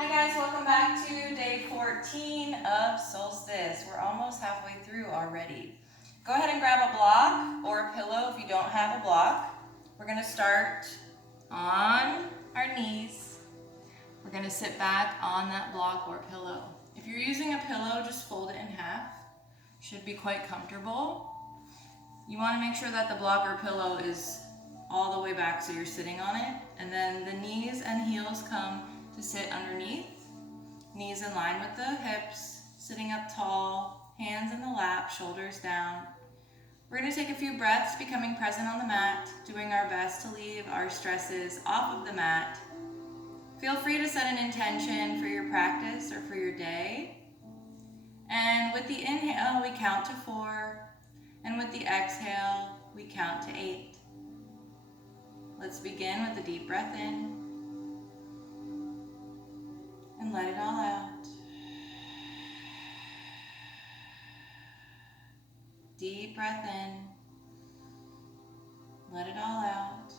Hi guys, welcome back to day 14 of Solstice. We're almost halfway through already. Go ahead and grab a block or a pillow if you don't have a block. We're going to start on our knees. We're going to sit back on that block or pillow. If you're using a pillow, just fold it in half. Should be quite comfortable. You want to make sure that the block or pillow is all the way back so you're sitting on it. And then the knees and heels come to sit underneath. Knees in line with the hips, sitting up tall, hands in the lap, shoulders down. We're going to take a few breaths, becoming present on the mat, doing our best to leave our stresses off of the mat. Feel free to set an intention for your practice or for your day. And with the inhale, we count to 4. And with the exhale, we count to 8. Let's begin with a deep breath in. And let it all out. Deep breath in. Let it all out.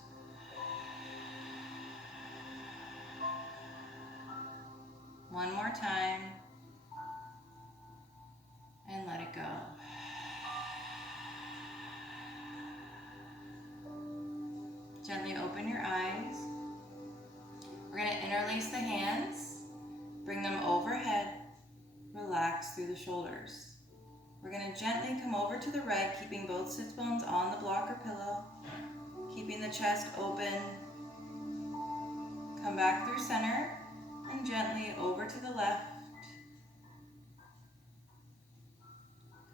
One more time. And let it go. Gently open your eyes. We're going to interlace the hands. Bring them overhead. Relax through the shoulders. We're going to gently come over to the right, keeping both sits bones on the block or pillow. Keeping the chest open. Come back through center and gently over to the left.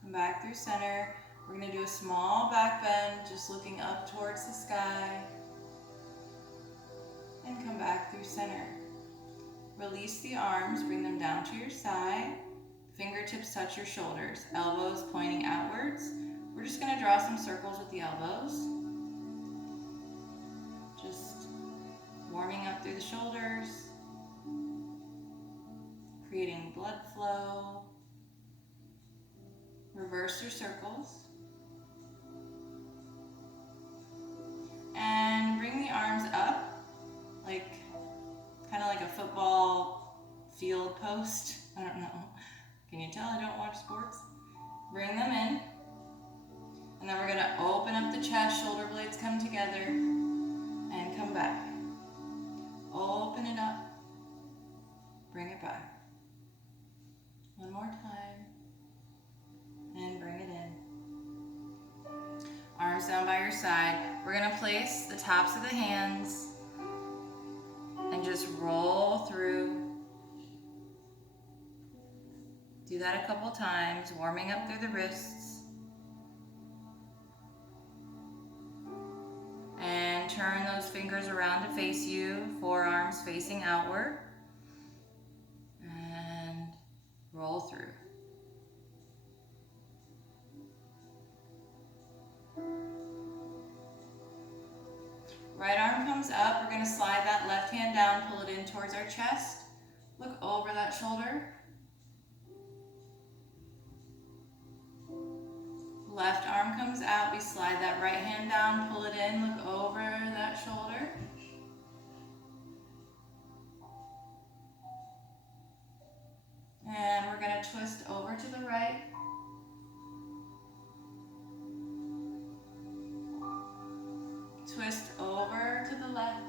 Come back through center. We're going to do a small back bend, just looking up towards the sky. And come back through center. Release the arms, bring them down to your side. Fingertips touch your shoulders, elbows pointing outwards. We're just going to draw some circles with the elbows. Just warming up through the shoulders, creating blood flow. Reverse your circles. And bring the arms up, kind of like a football field post. I don't know. Can you tell I don't watch sports? Bring them in. And then we're going to open up the chest, shoulder blades come together, and come back. Open it up. Bring it back. One more time. And bring it in. Arms down by your side. We're going to place the tops of the hands and just roll through. Do that a couple times, warming up through the wrists. And turn those fingers around to face you, forearms facing outward. And roll through. Right arm comes up. We're going to slide that left hand down, pull it in towards our chest. Look over that shoulder. Left arm comes out. We slide that right hand down, pull it in, look over that shoulder. And we're going to twist over to the right. Twist over to the left.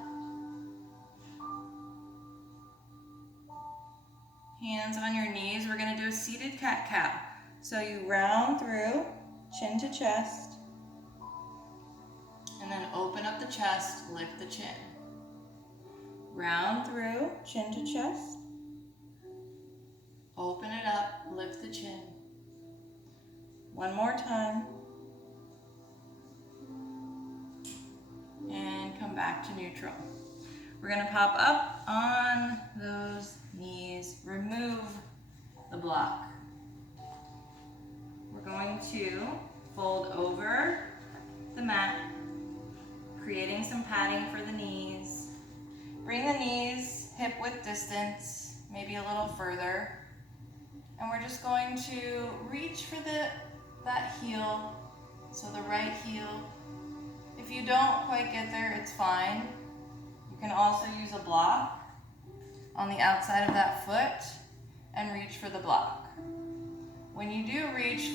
Hands on your knees. We're going to do a seated cat-cow. So you round through, chin to chest. And then open up the chest, lift the chin. Round through, chin to chest. Open it up, lift the chin. One more time. And come back to neutral. We're going to pop up on those knees. Remove the block. We're going to fold over the mat, creating some padding for the knees. Bring the knees hip-width distance, maybe a little further. And we're just going to reach for that heel, so the right heel. If you don't quite get there, it's fine. You can also use a block. on the outside of that foot and reach for the block. When you do reach,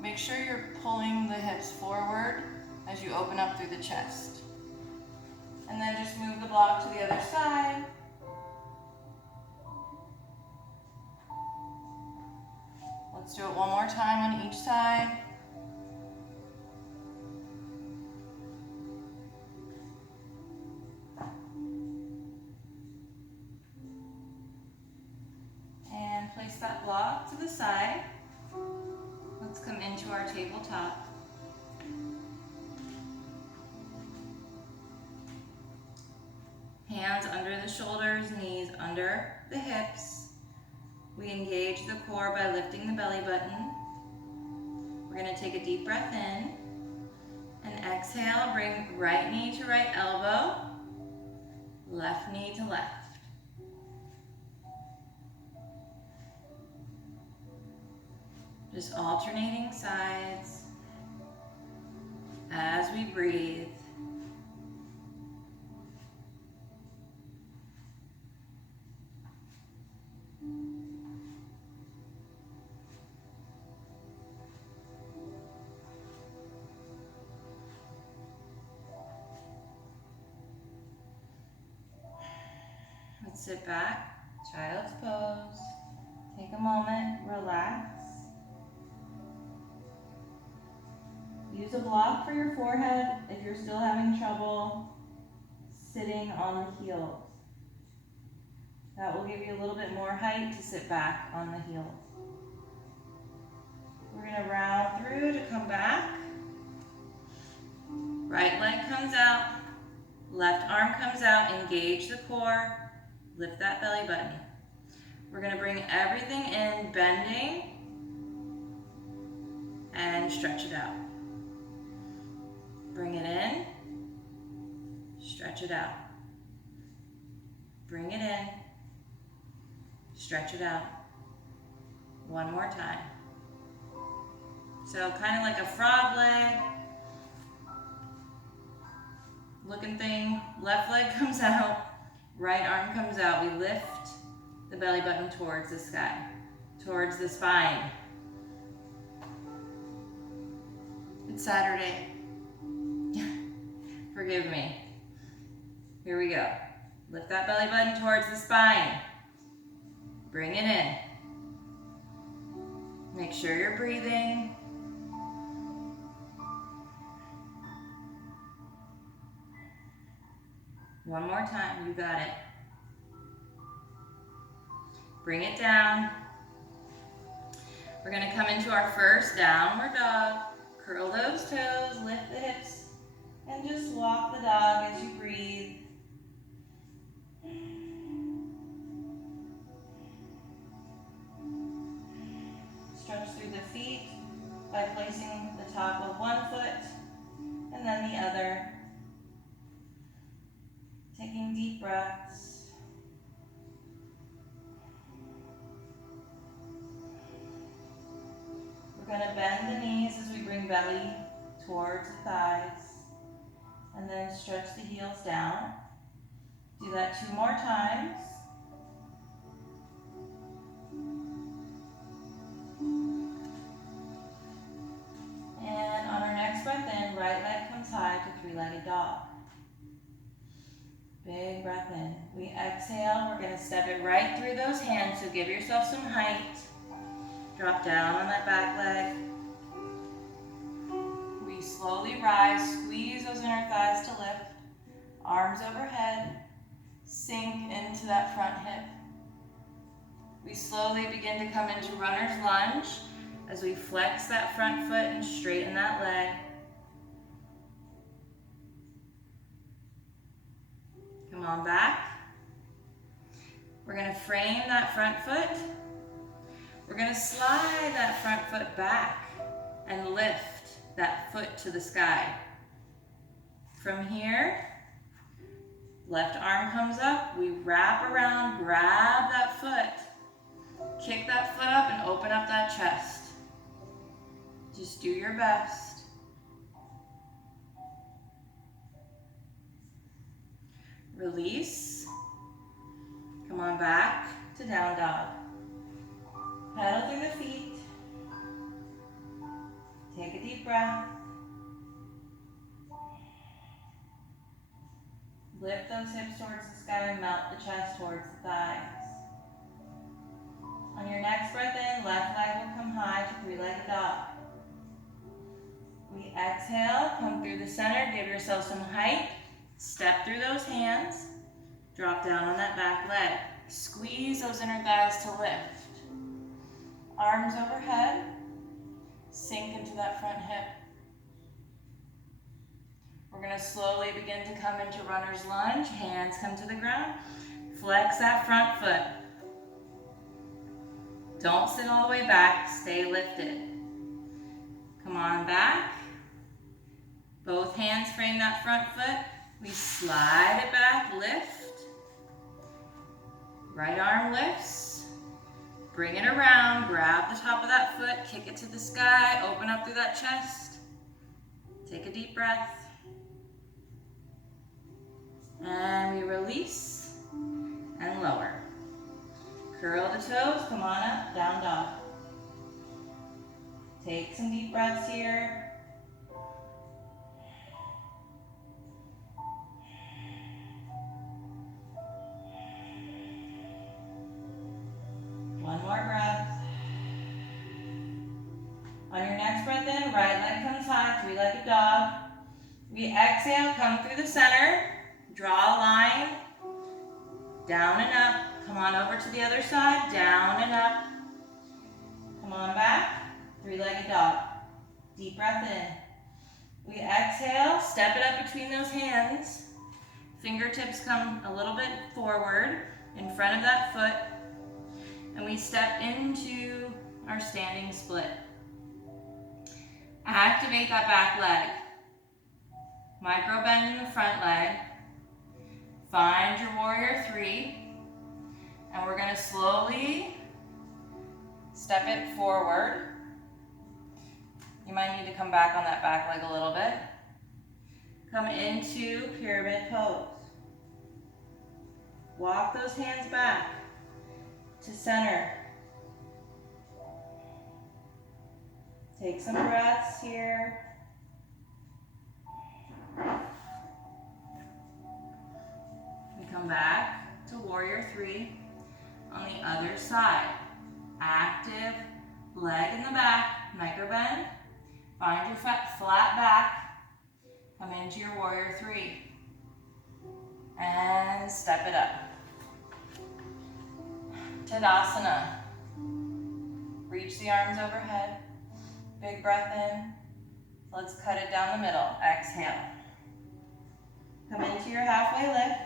make sure you're pulling the hips forward as you open up through the chest. And then just move the block to the other side. Let's do it one more time on each side. And place that block to the side. Let's come into our tabletop. Hands under the shoulders, knees under the hips. We engage the core by lifting the belly button. We're going to take a deep breath in and exhale. Bring right knee to right elbow, left knee to left. Just alternating sides as we breathe. Let's sit back, child's pose. Take a moment, relax. Use a block for your forehead if you're still having trouble sitting on the heels. That will give you a little bit more height to sit back on the heels. We're going to round through to come back. Right leg comes out, left arm comes out, engage the core, lift that belly button. We're going to bring everything in, bending, and stretch it out. Bring it in, stretch it out. Bring it in, stretch it out. One more time. So kind of like a frog leg looking thing. Left leg comes out, right arm comes out. We lift the belly button towards the sky, towards the spine. It's Saturday. Forgive me. Here we go. Lift that belly button towards the spine. Bring it in. Make sure you're breathing. One more time, you got it. Bring it down. We're gonna come into our first downward dog. Curl those toes, lift the hips, and just walk the dog as you breathe. Stretch through the feet by placing the top of one foot and then the other. Taking deep breaths. We're going to bend the knees as we bring belly towards the thighs. And then stretch the heels down. Do that 2 more times. And on our next breath in, right leg comes high to three-legged dog. Big breath in. We exhale. We're going to step it right through those hands, so give yourself some height. Drop down on that back leg. We slowly rise. Squeeze those inner thighs to lift. Arms overhead. Sink into that front hip. We slowly begin to come into runner's lunge as we flex that front foot and straighten that leg. Come on back. We're going to frame that front foot. We're going to slide that front foot back and lift that foot to the sky. From here, left arm comes up. We wrap around, grab that foot. Kick that foot up and open up that chest. Just do your best. Release. Come on back. to down dog. Pedal through the feet. Take a deep breath. Lift those hips towards the sky and melt the chest towards the thighs. On your next breath in, left leg will come high to three-legged dog. We exhale, come through the center, give yourself some height. Step through those hands. Drop down on that back leg. Squeeze those inner thighs to lift. Arms overhead. Sink into that front hip. We're going to slowly begin to come into runner's lunge. Hands come to the ground. Flex that front foot. Don't sit all the way back. Stay lifted. Come on back. Both hands frame that front foot. We slide it back, lift. Right arm lifts. Bring it around, grab the top of that foot, kick it to the sky, open up through that chest. Take a deep breath. And we release and lower. Curl the toes, come on up, down dog. Take some deep breaths here. One more breath. On your next breath in, right leg comes high, three-legged dog. We exhale, come through the center, draw a line, down and up. Come on over to the other side, down and up. Come on back, three-legged dog. Deep breath in. We exhale, step it up between those hands. Fingertips come a little bit forward in front of that foot. And we step into our standing split. Activate that back leg. Micro bend in the front leg. Find your warrior three. And we're going to slowly step it forward. You might need to come back on that back leg a little bit. Come into pyramid pose. Walk those hands back to center. Take some breaths here. We come back to warrior three on the other side. Active leg in the back, micro bend. Find your flat back. Come into your warrior three. And step it up. Tadasana. Reach the arms overhead. Big breath in. Let's cut it down the middle. Exhale. Come into your halfway lift.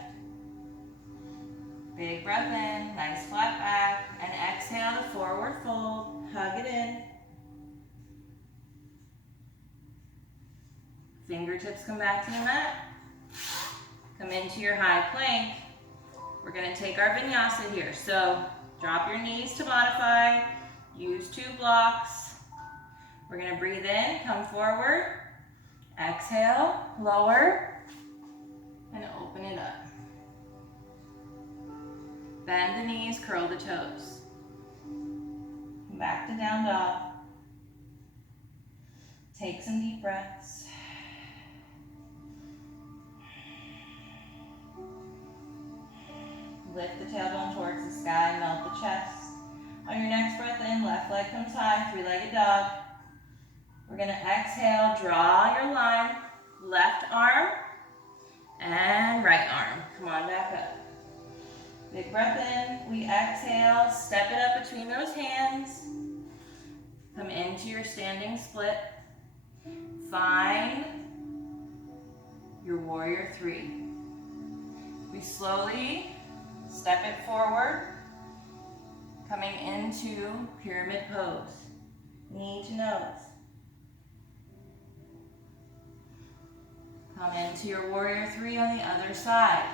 Big breath in. Nice flat back. And exhale to forward fold. Hug it in. Fingertips come back to the mat. Come into your high plank. We're going to take our vinyasa here. So drop your knees to modify. Use 2 blocks. We're going to breathe in, come forward. Exhale, lower, and open it up. Bend the knees, curl the toes. Come back to down dog. Take some deep breaths. Lift the tailbone towards the sky, melt the chest. On your next breath in, left leg comes high, three-legged dog. We're going to exhale, draw your line, left arm and right arm. Come on back up. Big breath in, we exhale, step it up between those hands. Come into your standing split. Find your warrior three. We slowly step it forward, coming into pyramid pose, knee to nose. Come into your warrior three on the other side.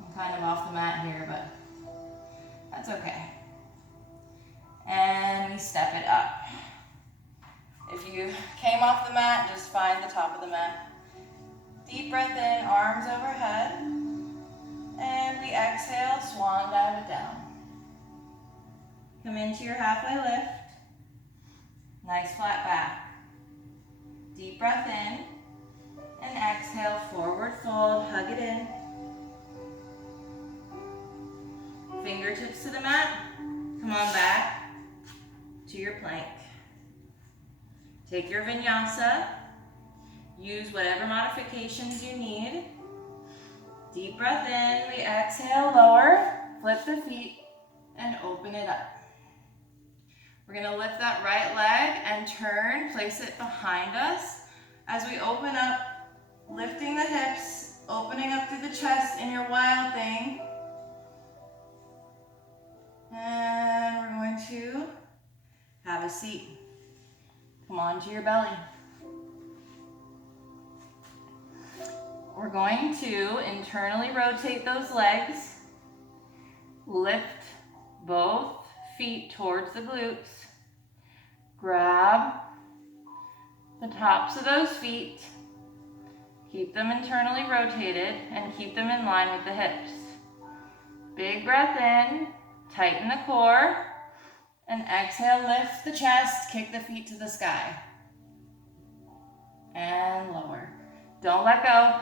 I'm kind of off the mat here, but that's okay. And we step it up. If you came off the mat, just find the top of the mat. Deep breath in, arms overhead. And we exhale, swan dive it down. Come into your halfway lift. Nice flat back. Deep breath in. And exhale, forward fold, hug it in. Fingertips to the mat. Come on back to your plank. Take your vinyasa. Use whatever modifications you need. Deep breath in, we exhale, lower, flip the feet, and open it up. We're gonna lift that right leg and turn, place it behind us. As we open up, lifting the hips, opening up through the chest in your wild thing. And we're going to have a seat. Come on to your belly. We're going to internally rotate those legs. Lift both feet towards the glutes. Grab the tops of those feet. Keep them internally rotated and keep them in line with the hips. Big breath in, tighten the core, and exhale, lift the chest, kick the feet to the sky. And lower. Don't let go.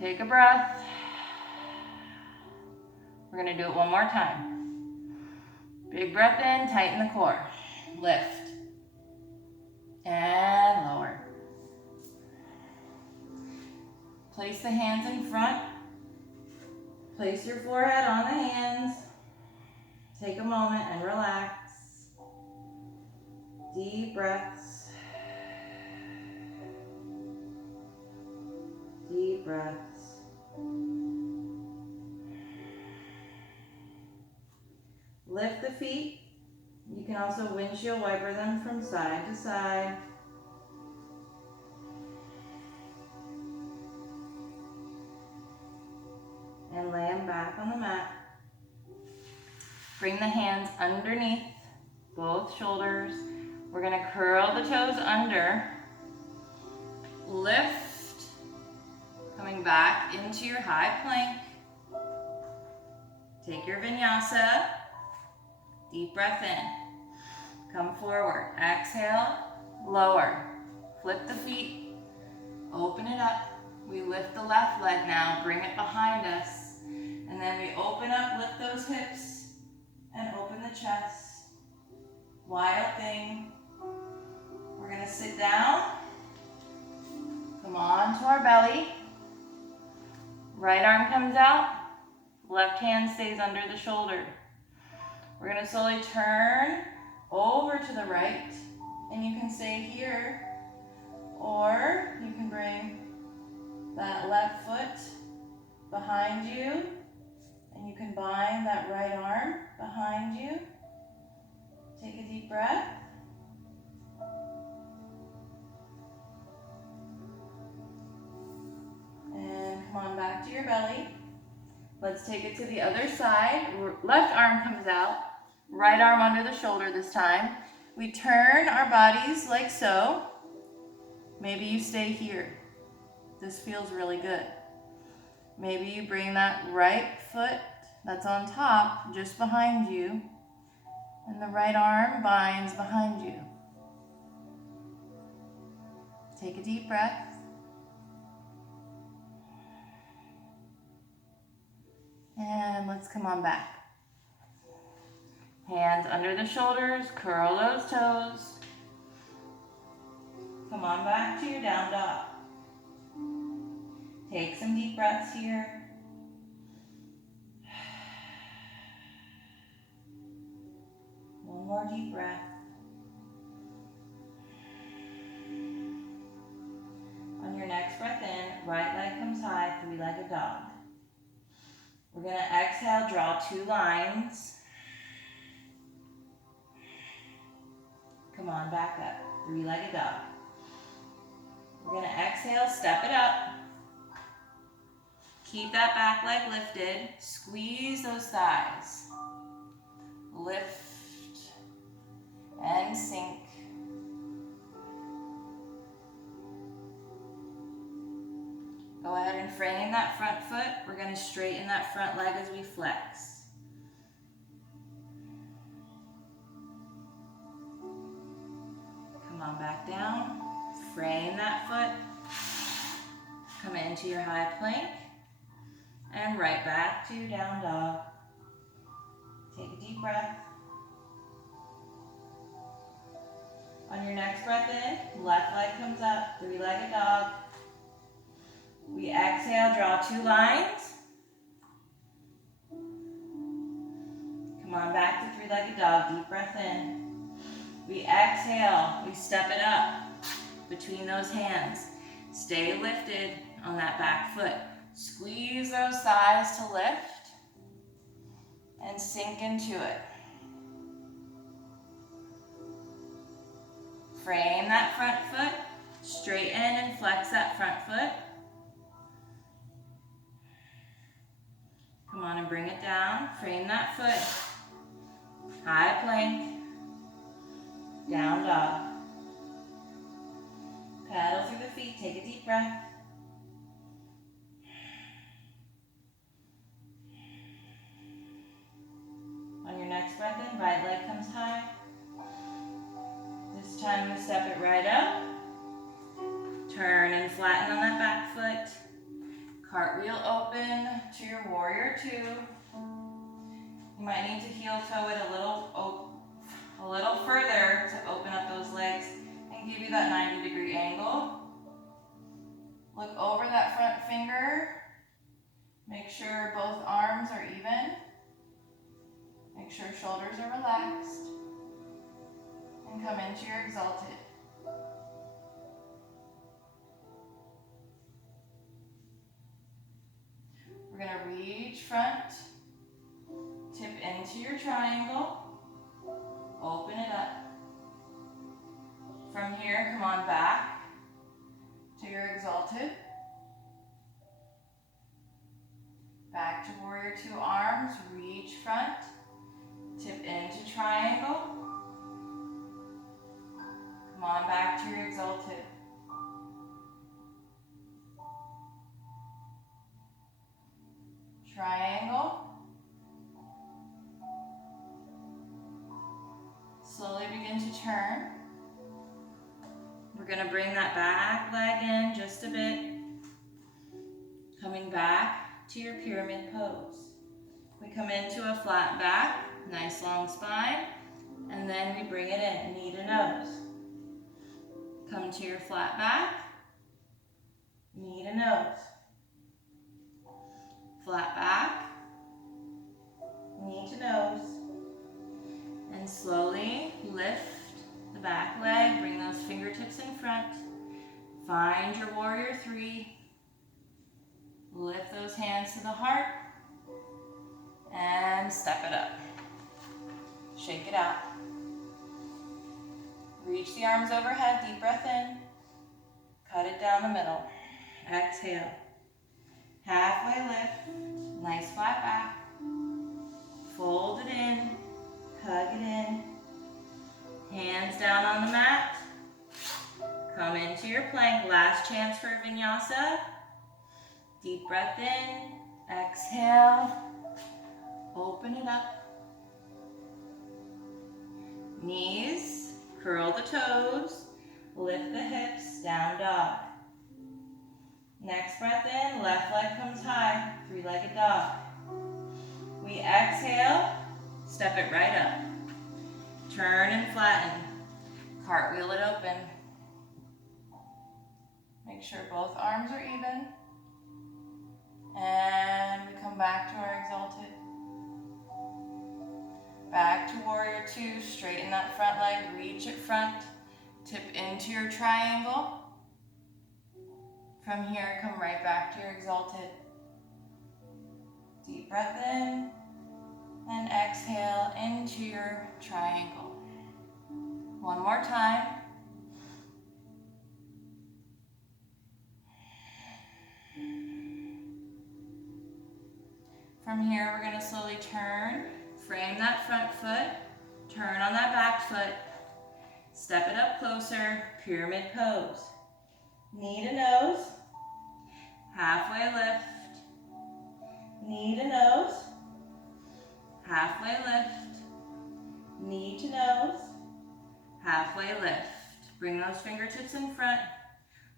Take a breath. We're gonna do it one more time. Big breath in, tighten the core. Lift. And lower. Place the hands in front. Place your forehead on the hands. Take a moment and relax. Deep breaths. Deep breaths. Lift the feet. You can also windshield wiper them from side to side. And lay them back on the mat. Bring the hands underneath both shoulders. We're gonna curl the toes under. Lift, coming back into your high plank. Take your vinyasa. Deep breath in. Come forward. Exhale, lower. Flip the feet. Open it up. We lift the left leg now. Bring it behind us. And then we open up, lift those hips, and open the chest. Wild thing. We're gonna sit down. Come on to our belly. Right arm comes out. Left hand stays under the shoulder. We're gonna slowly turn over to the right, and you can stay here, or you can bring that left foot behind you, and you can bind that right arm behind you. Take a deep breath. And come on back to your belly. Let's take it to the other side. Left arm comes out, right arm under the shoulder this time. We turn our bodies like so. Maybe you stay here. This feels really good. Maybe you bring that right foot that's on top just behind you, and the right arm binds behind you. Take a deep breath. And let's come on back. Hands under the shoulders, curl those toes. Come on back to your down dog. Take some deep breaths here. One more deep breath. On your next breath in, right leg comes high, three-legged dog. We're going to exhale, draw two lines. Come on, back up, three-legged dog. We're going to exhale, step it up. Keep that back leg lifted. Squeeze those thighs. Lift and sink. Go ahead and frame that front foot. We're going to straighten that front leg as we flex. on back down. Frame that foot. Come into your high plank. And right back to down dog. Take a deep breath. On your next breath in, left leg comes up, three-legged dog. We exhale, draw two lines. Come on back to three-legged dog, deep breath in. We exhale, we step it up between those hands. Stay lifted on that back foot. Squeeze those thighs to lift and sink into it. Frame that front foot, straighten and flex that front foot. Come on and bring it down, frame that foot. High plank, down dog. Pedal through the feet, take a deep breath. On your next breath in, right leg comes high. This time we step it right up. Turn and flatten on that back foot. Cartwheel open to your warrior two. You might need to heel toe it a little further to open up those legs and give you that 90-degree angle. Look over that front finger. Make sure both arms are even. Make sure shoulders are relaxed. And come into your exalted. We're going to reach front, tip into your triangle, open it up. From here, come on back to your exalted. Back to warrior two arms, reach front, tip into triangle. Come on back to your exalted. Triangle. Slowly begin to turn. We're going to bring that back leg in just a bit. Coming back to your pyramid pose. We come into a flat back, nice long spine, and then we bring it in, knee to nose. Come to your flat back, knee to nose. Flat back, knee to nose, and slowly lift the back leg, bring those fingertips in front, find your warrior three, lift those hands to the heart, and step it up. Shake it out. Reach the arms overhead, deep breath in, cut it down the middle, exhale. Halfway lift, nice flat back. Fold it in, hug it in. Hands down on the mat. Come into your plank, last chance for a vinyasa. Deep breath in, exhale. Open it up. Knees, curl the toes, lift the hips, down dog. Next breath in, left leg comes high, three-legged dog. We exhale, step it right up. Turn and flatten. Cartwheel it open. Make sure both arms are even. And we come back to our exalted. Back to warrior two, straighten that front leg, reach it front, tip into your triangle. From here, come right back to your exalted. Deep breath in, and exhale into your triangle. One more time. From here, we're going to slowly turn, frame that front foot, turn on that back foot, step it up closer, pyramid pose. Knee to nose, halfway lift, knee to nose, halfway lift, knee to nose, halfway lift. Bring those fingertips in front.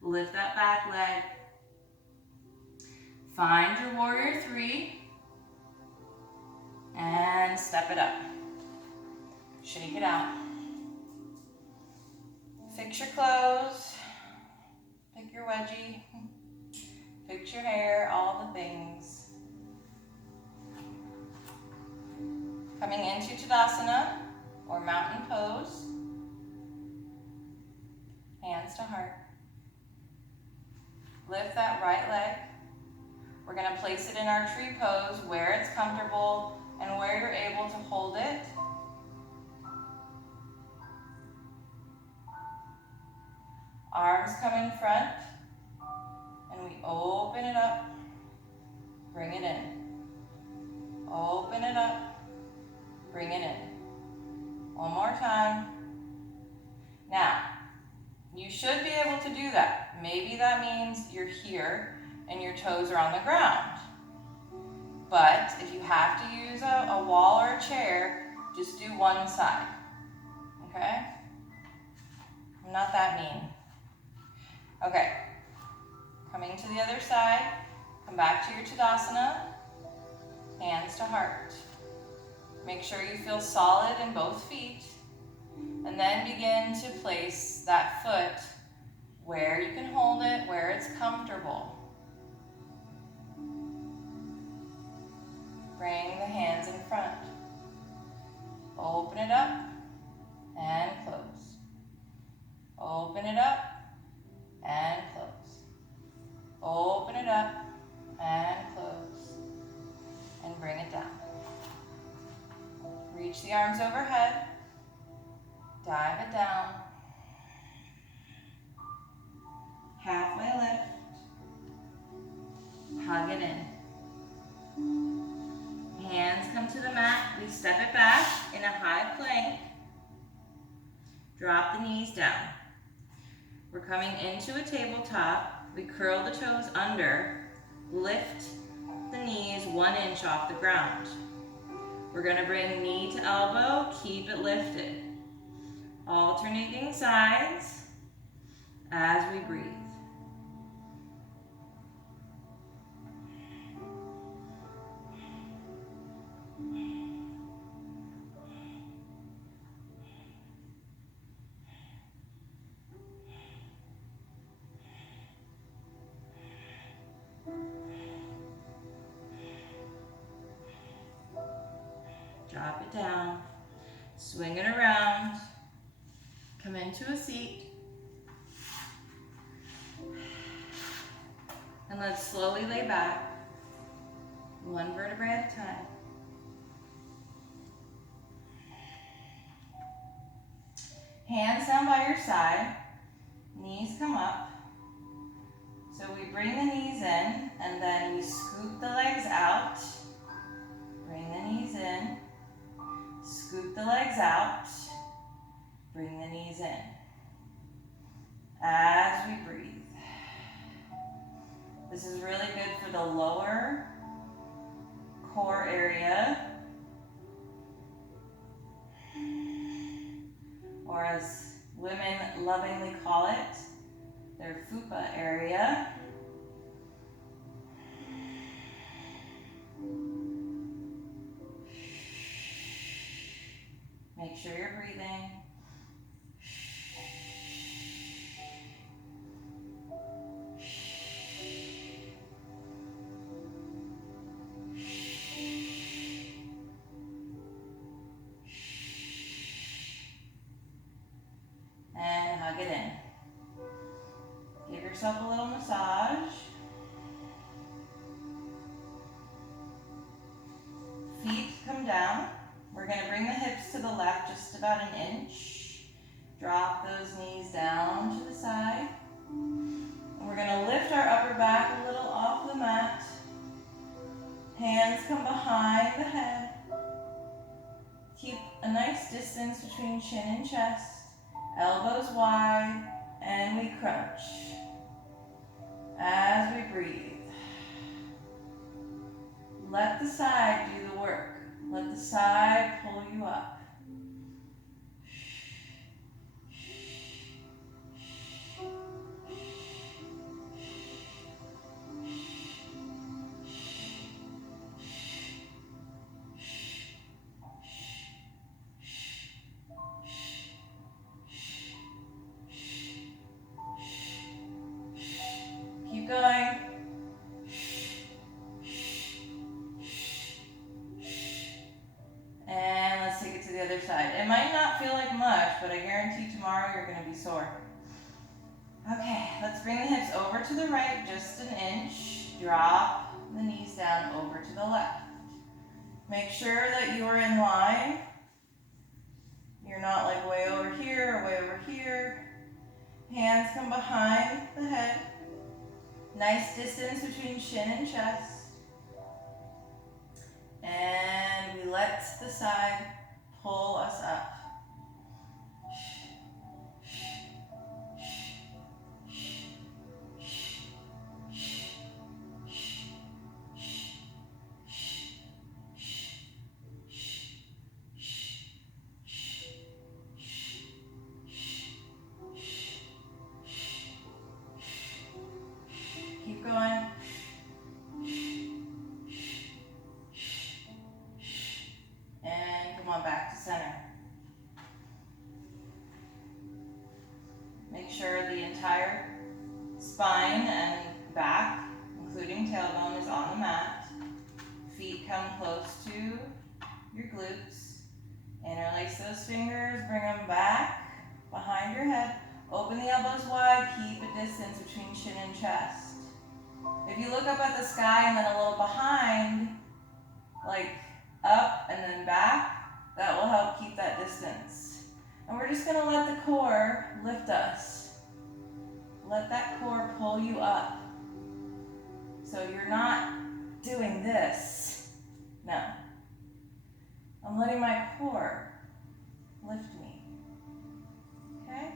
Lift that back leg. Find your warrior three. And step it up. Shake it out. Fix your clothes. Pick your wedgie. Fix your hair, all the things. Coming into Tadasana or mountain pose. Hands to heart. Lift that right leg. We're going to place it in our tree pose where it's comfortable and where you're able to hold it. Arms come in front, and we open it up, bring it in. Open it up, bring it in. One more time. Now, you should be able to do that. Maybe that means you're here and your toes are on the ground. But if you have to use a wall or a chair, just do one side, okay? I'm not that mean. Okay, coming to the other side, come back to your Tadasana, hands to heart. Make sure you feel solid in both feet, and then begin to place that foot where you can hold it, where it's comfortable. Bring the hands in front. Open it up and close. Open it up and close. Open it up and close. And bring it down. Reach the arms overhead. Dive it down. Halfway lift. Hug it in. Hands come to the mat. We step it back in a high plank. Drop the knees down. We're coming into a tabletop. We curl the toes under. Lift the knees 1 inch off the ground. We're going to bring knee to elbow. Keep it lifted. Alternating sides as we breathe. Drop it down, swing it around, come into a seat, and let's slowly lay back, one vertebrae at a time. Hands down by your side, knees come up. So we bring the knees in, and then we scoop the legs out, bring the knees in. Scoop the legs out, bring the knees in. As we breathe. This is really good for the lower core area, or as women lovingly call it, their fupa area. Make sure you're breathing. And hug it in. Give yourself a little massage. Feet come down. We're going to bring the hips to the left just about an inch. Drop those knees down to the side. And we're going to lift our upper back a little off the mat. Hands come behind the head. Keep a nice distance between chin and chest. Elbows wide, and we crunch. As we breathe. Let the side do the work. Let the side pull you up. the other side. It might not feel like much, but I guarantee tomorrow you're going to be sore. Okay, let's bring the hips over to the right, just an inch. Drop the knees down over to the left. Make sure that you're in line. You're not like way over here or way over here. Hands come behind the head. Nice distance between chin and chest. And we let the side pull us up. Keep going. And come on back to center. Make sure the entire spine and back, including tailbone, is on the mat. Feet come close to your glutes. Interlace those fingers, bring them back behind your head. Open the elbows wide, keep a distance between chin and chest. If you look up at the sky and then a little behind, like up and then back, that will help keep that distance. And we're just gonna let the core lift us. Let that core pull you up. So you're not doing this. No. I'm letting my core lift me. Okay?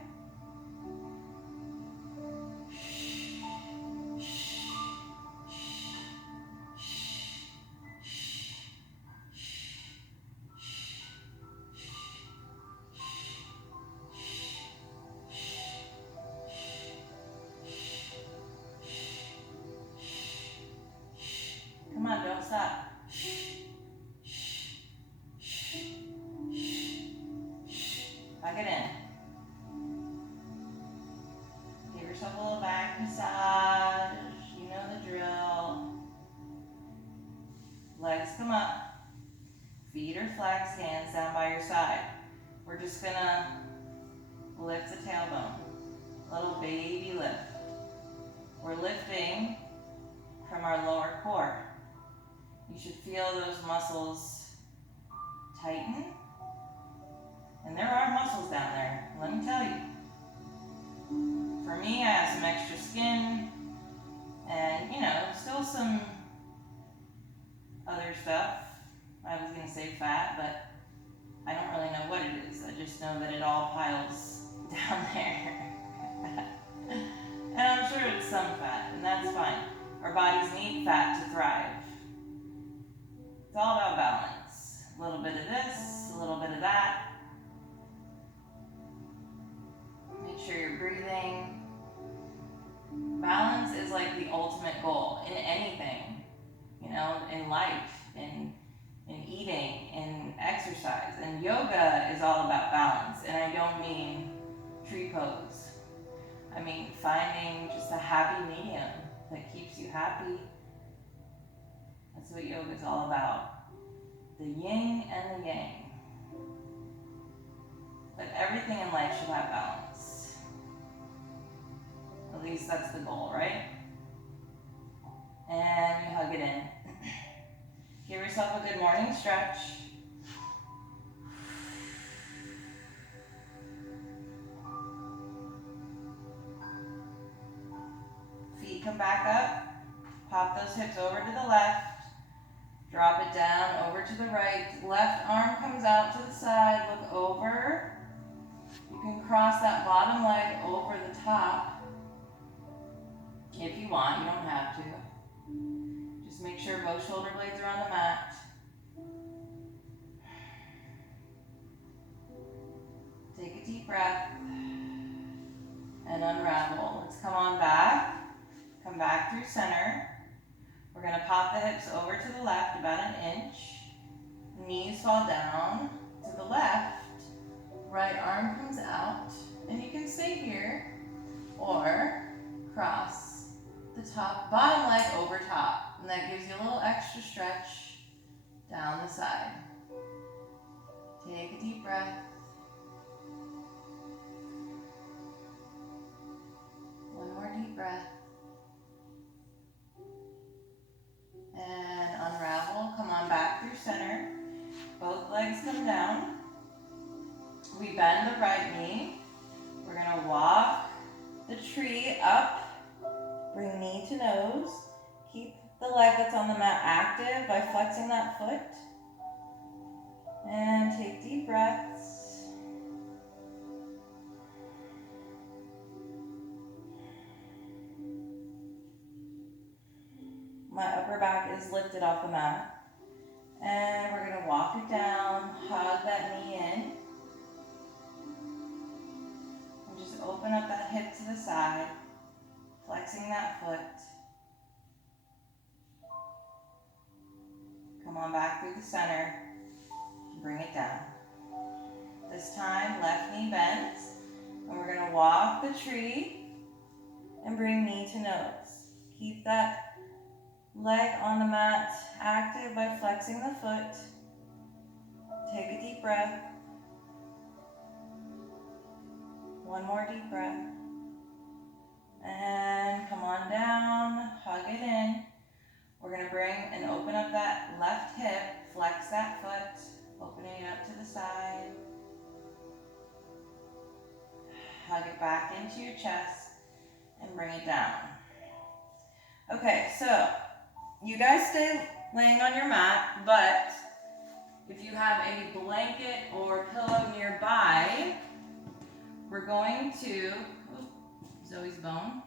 Come on, don't stop. Back it in. Give yourself a little back massage. You know the drill. Legs come up. Feet are flexed, hands down by your side. We're just gonna lift the tailbone. Little baby lift. We're lifting from our lower core. You should feel those muscles tighten. And there are muscles down there, let me tell you. For me, I have some extra skin and, you know, still some other stuff. I was gonna say fat, but I don't really know what it is. I just know that it all piles down there. And I'm sure it's some fat, and that's fine. Our bodies need fat to thrive. It's all about balance. A little bit of this, a little bit of that. Make sure you're breathing. Balance is like the ultimate goal in anything, you know, in life, in eating, in exercise. And yoga is all about balance. And I don't mean tree pose. I mean finding just a happy medium that keeps you happy. That's what yoga is all about. The yin and the yang. But everything in life should have balance. At least that's the goal, right? And you hug it in. Give yourself a good morning stretch. Feet come back up. Pop those hips over to the left. Drop it down over to the right. Left arm comes out to the side. Look over. You can cross that bottom leg over the top. If you want, you don't have to. Just make sure both shoulder blades are on the mat. Take a deep breath and unravel. Let's come on back. Come back through center. We're going to pop the hips over to the left about an inch. Knees fall down to the left. Right arm comes out. And you can stay here or cross the top, bottom leg over top. And that gives you a little extra stretch down the side. Take a deep breath. One more deep breath. And unravel. Come on back through center. Both legs come down. We bend the right knee. We're gonna walk the tree up. Bring knee to nose. Keep the leg that's on the mat active by flexing that foot. And take deep breaths. My upper back is lifted off the mat. And we're gonna walk it down, hug that knee in. And just open up that hip to the side, flexing that foot. Come on back through the center, bring it down. This time, left knee bends, and we're gonna walk the tree and bring knee to nose. Keep that leg on the mat active by flexing the foot. Take a deep breath. One more deep breath. And come on down, hug it in. We're gonna bring and open up that left hip, flex that foot, opening it up to the side. Hug it back into your chest and bring it down. Okay, so you guys stay laying on your mat, but if you have a blanket or pillow nearby, we're going to, Zoe's bone,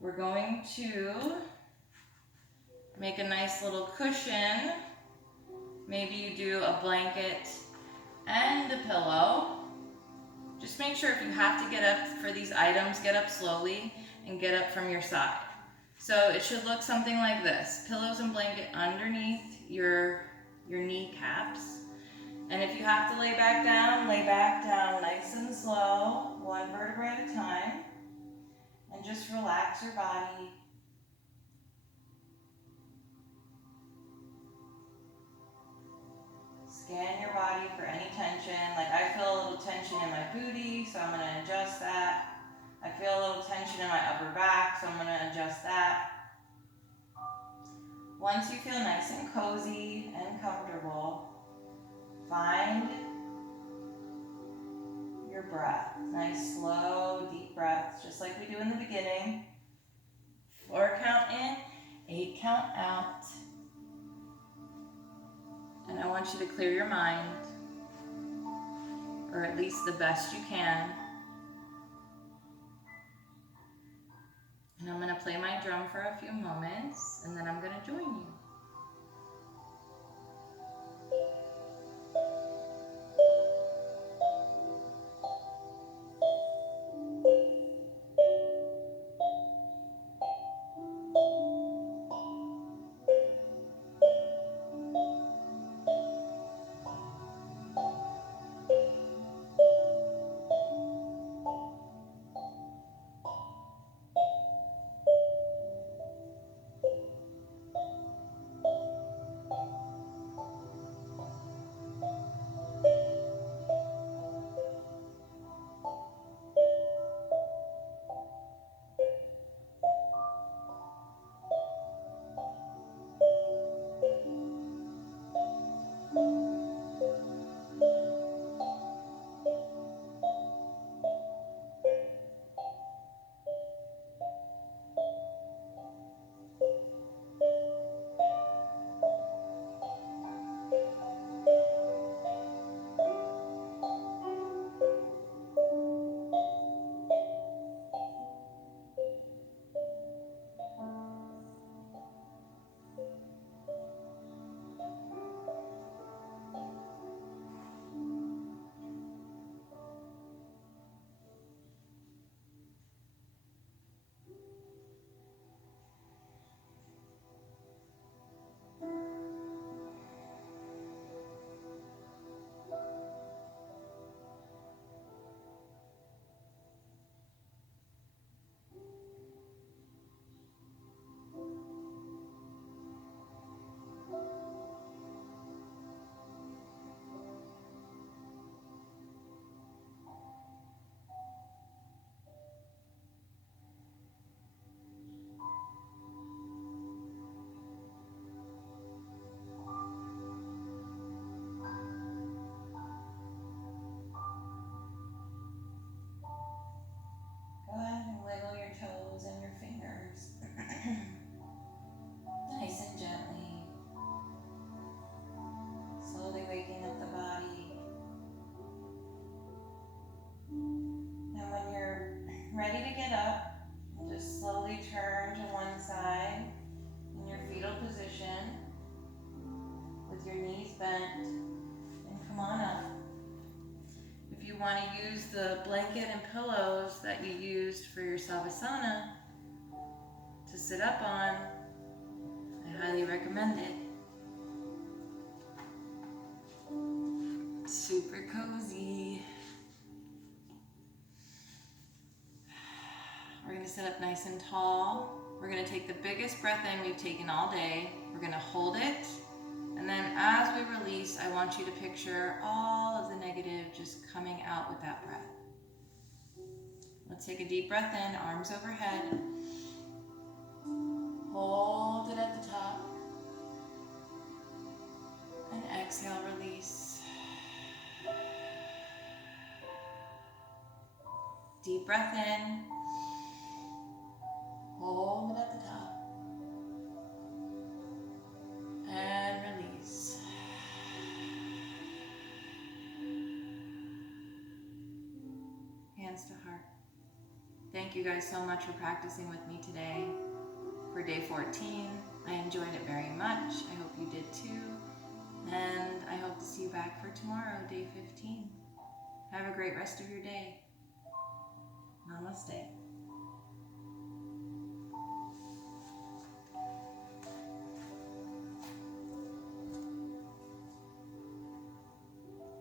we're going to make a nice little cushion. Maybe you do a blanket and a pillow. Just make sure if you have to get up for these items, get up slowly and get up from your side. So it should look something like this. Pillows and blanket underneath your kneecaps. And if you have to lay back down nice and slow, one vertebra at a time. And just relax your body. Scan your body for any tension. Like I feel a little tension in my booty, so I'm gonna adjust that. I feel a little tension in my upper back, so I'm gonna adjust that. Once you feel nice and cozy and comfortable, find your breath. Nice, slow, deep breaths, just like we do in the beginning. 4 count in, 8 count out. And I want you to clear your mind, or at least the best you can. And I'm going to play my drum for a few moments, and then I'm going to join you. you want to use the blanket and pillows that you used for your Savasana to sit up on, I highly recommend it. Super cozy. We're going to sit up nice and tall. We're going to take the biggest breath in we've taken all day. We're going to hold it. And then as we release, I want you to picture all of the negative just coming out with that breath. Let's take a deep breath in, arms overhead. Hold it at the top. And exhale, release. Deep breath in. Hold it at the top. And release. Hands to heart. Thank you guys so much for practicing with me today for day 14. I enjoyed it very much. I hope you did too. And I hope to see you back for tomorrow, day 15. Have a great rest of your day.